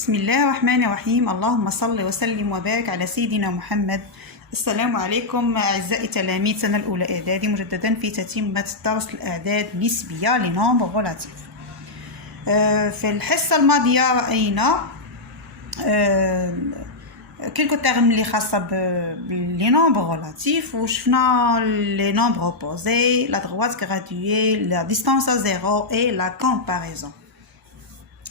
بسم الله الرحمن الرحيم. اللهم صل وسلم وبارك على سيدنا محمد. السلام عليكم أعزائي تلاميذ سنة الأولى إعدادي، مجددا في تتمة درس الأعداد النسبية لنومبر ريلاتيف. في الحصة الماضية رأينا كلكو تيرم اللي خاصة بلي نومبر ريلاتيف، وشفنا لي نومبر اوبوزي، لا droite graduée, la distance à zéro et la comparaison.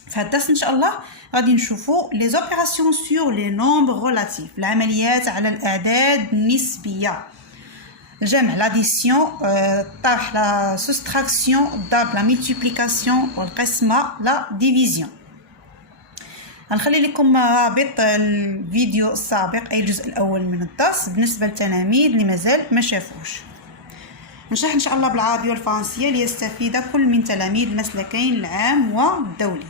في هذا الدرس ان شاء الله غادي نشوفوا لي زوبيراسيون سور لي نومبر ريلاتيف، العمليات على الاعداد النسبيه، الجمع لاديسيون، الطرح، لا سوستراكسيون، الضرب، لا ملتيبليكاسيون، والقسمه، لا ديفيزيون. غنخلي لكم رابط الفيديو السابق اي الجزء الاول من الدرس بالنسبه للتلاميذ اللي مازال ما شافوش. نشرح ان شاء الله بالعربيه والفرنسيه ليستفيد كل من تلاميذ المسلكين العام والدولي.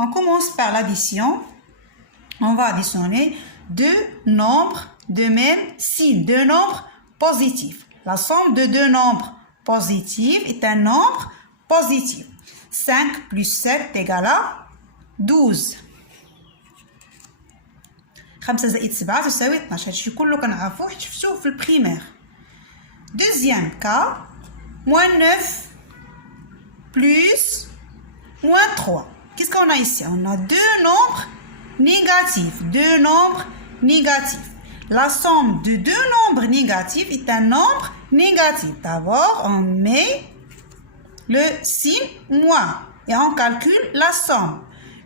On commence par l'addition. On va additionner deux nombres de même signe, deux nombres positifs. La somme de deux nombres positifs est un nombre positif. 5 plus 7 égale à 12. 5 زائد 7 تساوي 12. هادشي كله كنعرفوه حيت شفتوه في البريمير. Deuxième cas, moins 9 plus moins 3. Qu'est-ce qu'on a ici? On a deux nombres négatifs. Deux nombres négatifs. La somme de deux nombres négatifs est un nombre négatif. D'abord, on met le signe moins et on calcule la somme.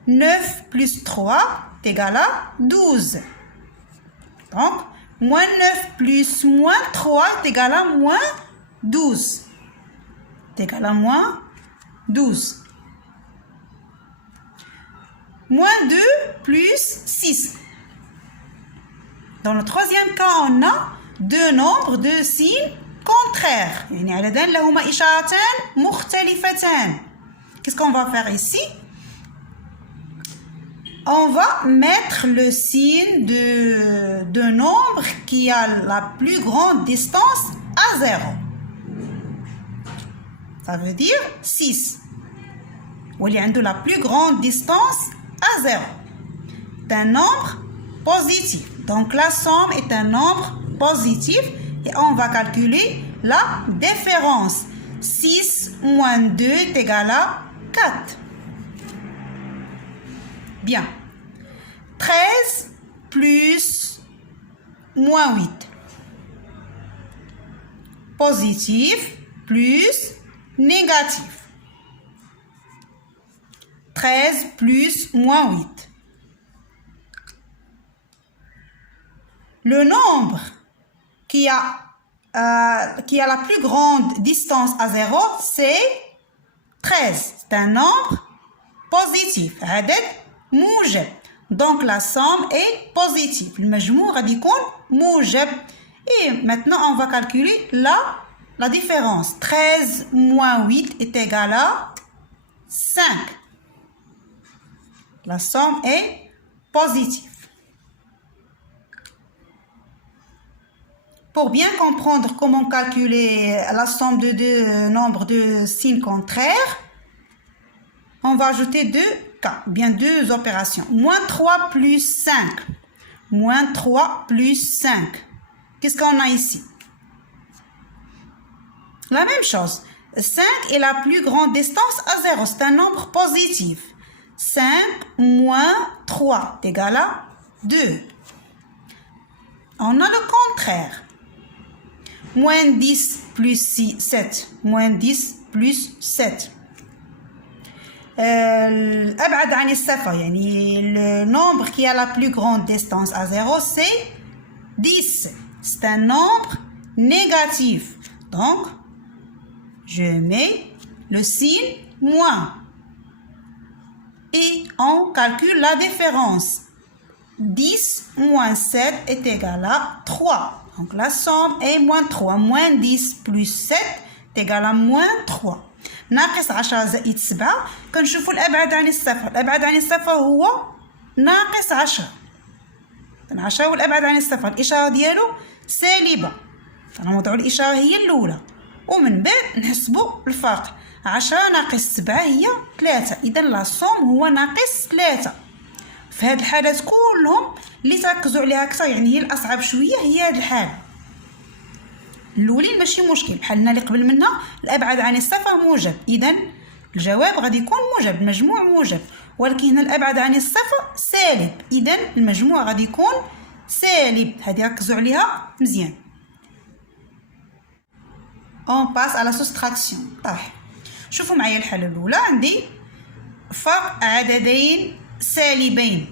9 plus 3 est égal à 12. Donc, moins 9 plus moins 3 est égal à moins 12. C'est égal à moins 12. Moins 2 plus 6. Dans le troisième cas, on a deux nombres de signes contraires. يعني عددان لهما إشارتان مختلفتان. Qu'est-ce qu'on va faire ici? On va mettre le signe de nombre qui a la plus grande distance à 0. Ça veut dire 6. واللي عنده la plus grande distance à 0. C'est un nombre positif. Donc la somme est un nombre positif et on va calculer la différence. 6 moins 2 est égal à 4. Bien. 13 plus moins 8. Positif plus négatif. 13 plus moins 8. Le nombre qui a la plus grande distance à 0, c'est 13. C'est un nombre positif. عدد موجب. Donc la somme est positive. المجموع غادي يكون موجب. Et maintenant on va calculer la différence. 13 moins 8 est égal à 5. La somme est positive. Pour bien comprendre comment calculer la somme de deux nombres de signes contraires, on va ajouter deux cas, bien deux opérations. Moins 3 plus 5. Moins 3 plus 5. Qu'est-ce qu'on a ici? La même chose. 5 est la plus grande distance à 0. C'est un nombre positif. 5 moins 3 est égal à 2. On a le contraire. Moins 10 plus 7. Moins 10 plus 7. الأبعد عن الصفر يعني le nombre qui a la plus grande distance à 0 c'est 10. C'est un nombre négatif. Donc, je mets le signe moins. Et on calcule la différence. 10 moins 7 est égal à 3. Donc la somme est moins 3. Moins 10 plus 7 est égal à moins 3. ناقص 10 زائد 7 كنشوفوا الأبعد عن الصفر. الأبعد عن الصفر هو ناقص 10. 10 هو الأبعد عن الصفر. الإشارة ديالو سالبة. فنوضعوا الإشارة هي الأولى. ومن بعد نحسبوا الفرق. 10 ناقص 7 هي 3. إذا لا صوم هو ناقص 3. في هاد الحالات كلهم اللي تركزوا عليها أكثر يعني هي الأصعب شوية هي هاد الحالة. الأولين ماشي مشكل، بحالنا اللي قبل منها الأبعد عن الصفر موجب، إذا الجواب غادي يكون موجب، المجموع موجب. ولكن هنا الأبعد عن الصفر سالب، إذا المجموع غادي يكون سالب. هادي ركزوا عليها مزيان. On passe à la soustraction. طرح. شوفوا معايا الحالة الأولى، عندي فرق عددين سالبين.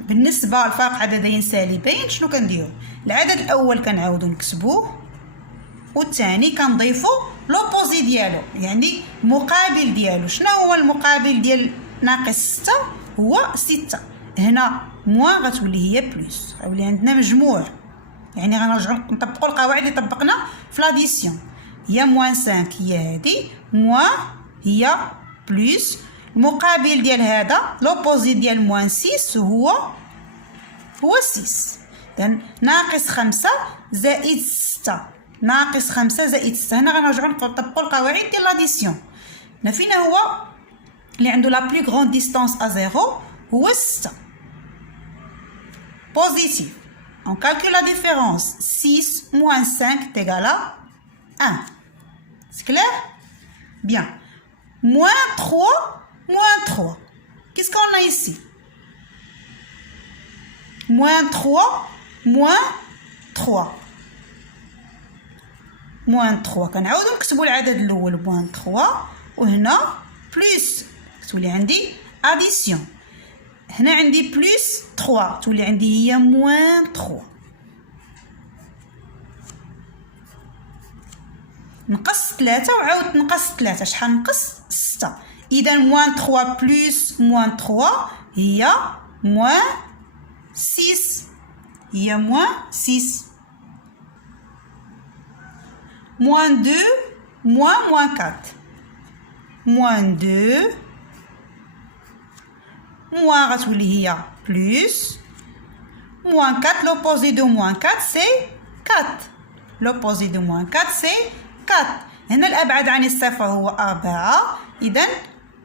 بالنسبة لفرق عددين سالبين شنو كنديرو؟ العدد الأول كنعاودو نكتبوه، والثاني كنضيفو لوبوزي ديالو، يعني مقابل ديالو. شنو هو المقابل ديال ناقص 6؟ هو 6. هنا موان غتولي هي بلوس، غيولي عندنا مجموع، يعني غنرجعو نطبقو القواعد اللي طبقنا في لاديسيون. هي موان 5 هي هادي، موان هي بلوس، المقابل ديال هذا لوبوزي ديال موان 6 هو 6. إذن ناقص 5 زائد 6، ناقص 5 زائد 6. هنا غنرجعو نطبقو القواعد ديال لاديسيون. هنا فين هو اللي عنده لا بلو غروند ديستانس ا زيرو هو 6. بوزيتيف. On calcule la différence. 6 moins 5 est égal à 1. C'est clair? Bien. Moins 3, moins 3. Qu'est-ce qu'on a ici? Moins 3, moins 3. Moins 3. كنعاودو نكتبو العدد الأول moins 3 وهنا بلس تولي عندي addition. هنا عندي بلس 3 تولي عندي هي موان 3. نقص 3 وعاود نقص 3 شحال نقص 6. إذا موان 3 بلس موان 3 هي موان 6. هي موان 6. موان 2 موان 4. موان 2 moins غتولي هي plus moins 4. l'opposé de moins 4 c'est 4. l'opposé de moins 4 c'est 4. هنا الأبعد عن الصفر هو 4. إذا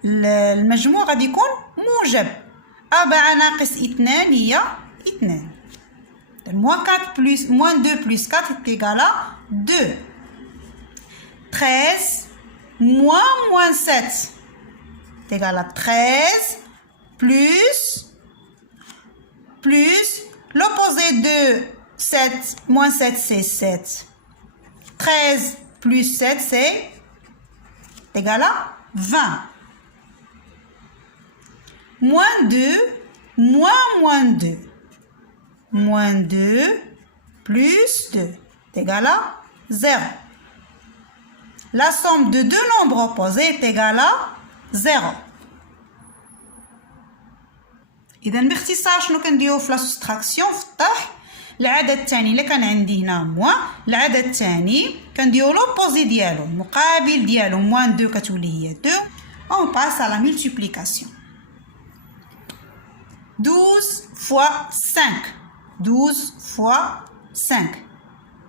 المجموع غادي يكون موجب. 4 ناقص 2 هي 2. moins 4 plus moins 2 plus 4 est égal à 2. 13 moins 7 est égal à 13 plus l'opposé de 7 moins 7 c'est 7. 13 plus 7 c'est égal à 20. Moins 2 moins 2. Moins 2 plus 2 est égal à 0. La somme de deux nombres opposés est égale à 0. إذا باختصار شنو كنديرو في لا سوستراكسيون في الطرح؟ العدد الثاني اللي كان عندي هنا موان، العدد الثاني كنديرو لوبوزي ديالو، المقابل ديالو موان 2 كتولي هي 2. On passe à la multiplication. 12 fois 5. 12 fois 5.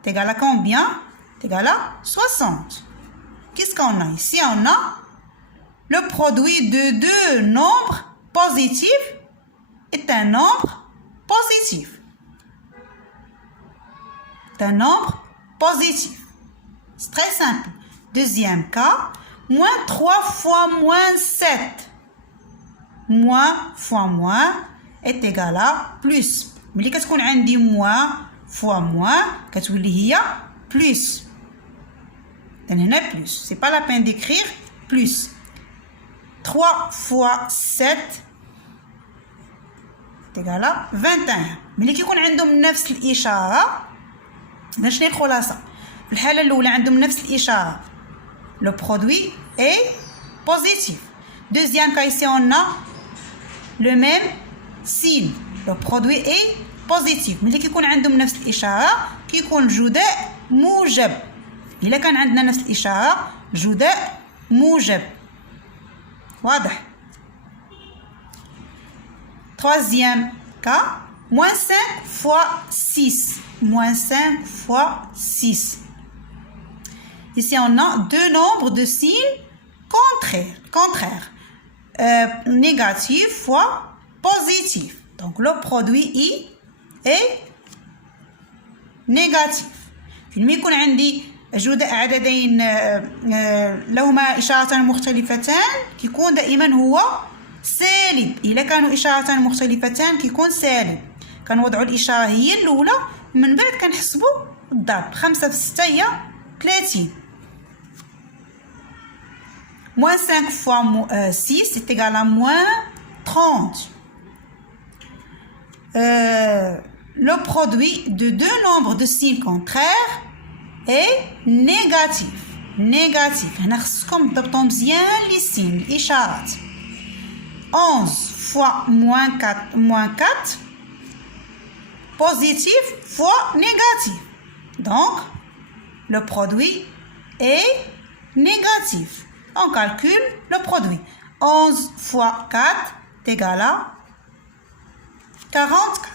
C'est égal à combien? C'est égal à 60. Qu'est-ce qu'on a ici? On a le produit de deux nombres positifs est un nombre positif. C'est un nombre positif. C'est très simple. Deuxième cas, moins 3 fois moins 7. Moins fois moins est égal à plus. ملي كتكون عندي moins fois moins كتولي هي plus. هنا plus. C'est pas la peine d'écrire plus. 3 fois 7 égal à 21. ملي كيكون عندهم نفس الإشارة، شنو هي الخلاصة؟ في الحالة الأولى عندهم نفس الإشارة، le produit est positif. Deuxième cas, ici on a le même signe, le produit est positif. ملي كيكون عندهم نفس الإشارة كيكون الجداء موجب. إلا كان عندنا نفس الإشارة الجداء موجب. واضح؟ Troisième cas, moins 5 fois 6. Moins 5 fois 6. Ici, on a deux nombres de signes contraire. Négatif fois positif. Donc le produit I est négatif. فيما يكون عندي عددين لهما إشارتان مختلفتان كيكون دائما هو سالب. إذا كانوا إشارتان مختلفتان كيكون سالب. كنوضعوا الإشارة هي الأولى ومن بعد كنحسبوا الضرب. 5 في 6 هي 30. Moins 5 fois 6 est égal à moins 30. Le produit de deux nombres de signes contraires est négatif. Négatif. هنا خصكم تضبطوا مزيان لي سين الإشارات. 11 fois moins 4 positif fois négatif. Donc, le produit est négatif. On calcule le produit. 11 fois 4 est égal à 44.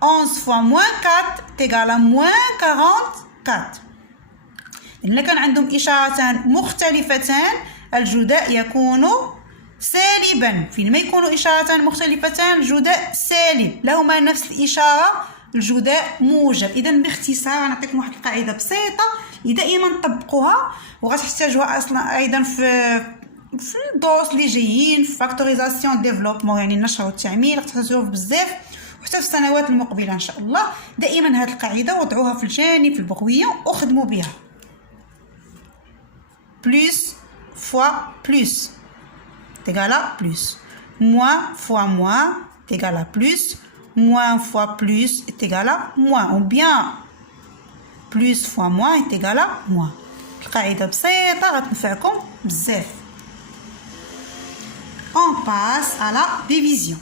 11 fois moins 4 est égal à moins 44. إذا كان عندهم إشارتان مختلفتان الجداء يكون سالبا. فيما يكون إشارتان مختلفتان الجداء سالب. لهما نفس الإشارة الجداء موجب. إذا باختصار نعطيكم واحد القاعدة بسيطة دائما نطبقوها وغتحتاجوها أصلا أيضا في الدروس اللي جايين في فاكتوريزاسيون ديفلوبمون يعني النشر والتعمير غتحتاجوها بزاف وحتى في السنوات المقبلة إن شاء الله. دائما هذه القاعدة وضعوها في الجانب في البغوية وخدموا بها. plus fois plus est égal à plus. Moins fois moins est égal à plus. Moins fois plus est égal à moins. Ou bien plus fois moins est égal à moins. القاعدة بسيطة غتنفعكم بزاف. On passe à la division.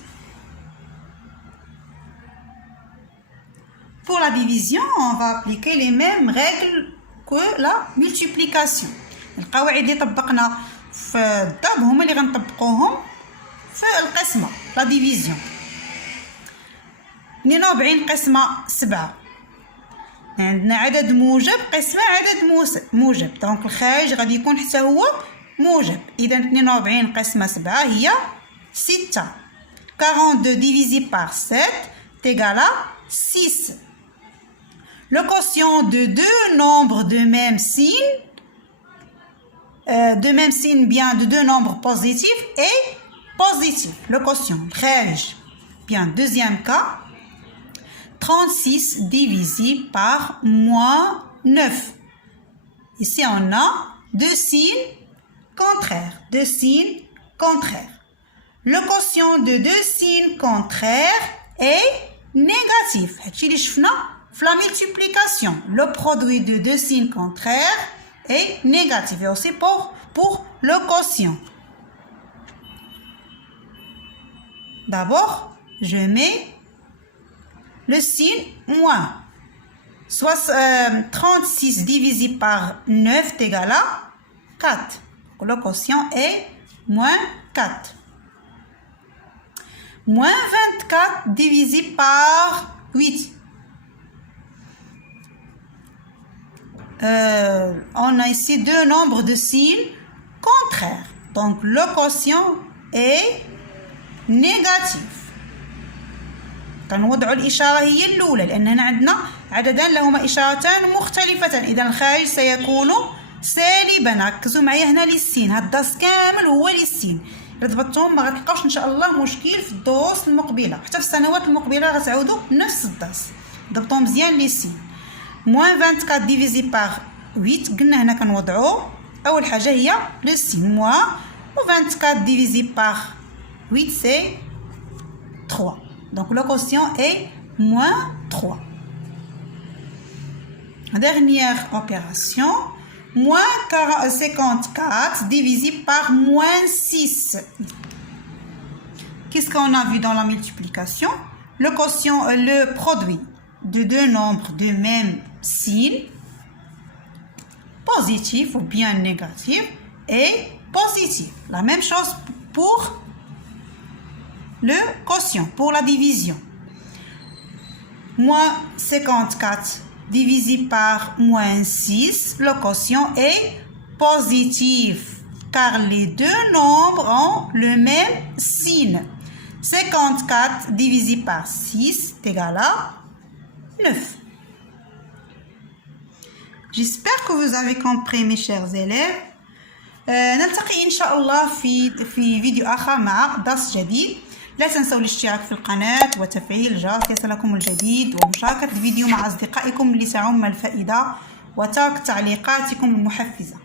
Pour la division, on va appliquer les mêmes règles que la multiplication. القواعد اللي طبقنا في الضرب هما اللي غنطبقوهم في القسمة لا ديفيزيون. 42 قسمة 7 عندنا عدد موجب قسمة عدد موجب. دونك الخارج غادي يكون حتى هو موجب. إذا 42 قسمة 7 هي 6. 42 divisé par 7 est égal à 6. Le quotient de deux nombres de même signe bien de deux nombres positifs est positif. Le quotient الخارج. Bien, deuxième cas. 36 divisé par moins 9. Ici, on a deux signes contraires. Deux signes contraires. Le quotient de deux signes contraires est négatif. La multiplication. Le produit de deux signes contraires est négatif. Et aussi pour le quotient. D'abord, je mets le signe moins. 36 divisé par 9 est égal à 4. Le quotient est moins 4. Moins 24 divisé par 8. On a ici deux nombres de signes contraires. Donc le quotient est négatif. كنوضعوا الإشارة هي الأولى لأن هنا عندنا عددان لهما إشارتان مختلفتان. إذا الخارج سيكون سالبا. ركزوا معايا هنا للسين. هاد الدرس كامل هو للسين. إذا ضبطتهم ما غتلقاوش إن شاء الله مشكل في الدروس المقبلة. حتى في السنوات المقبلة غتعودوا نفس الدرس. ضبطوا مزيان للسين. moins 24 divisé par 8 قلنا هنا كنوضعوا أول حاجة هي للسين. moins و 24 divisé par 8 c'est 3. Donc le quotient est moins 3. Dernière opération. Moins 54 divisé par moins 6. Qu'est-ce qu'on a vu dans la multiplication? Le quotient, le produit de deux nombres de même signe, positif ou bien négatif, est positif. La même chose pour le quotient, pour la division. Moins 54 divisé par moins 6, le quotient est positif. car les deux nombres ont le même signe. 54 divisé par 6 est égal à 9. J'espère que vous avez compris mes chers élèves. نلتقي إن شاء الله في فيديو آخر مع درس جديد. لا تنسوا الاشتراك في القناة وتفعيل الجرس ليصلكم الجديد ومشاركة الفيديو مع أصدقائكم لتعم الفائدة وترك تعليقاتكم المحفزة.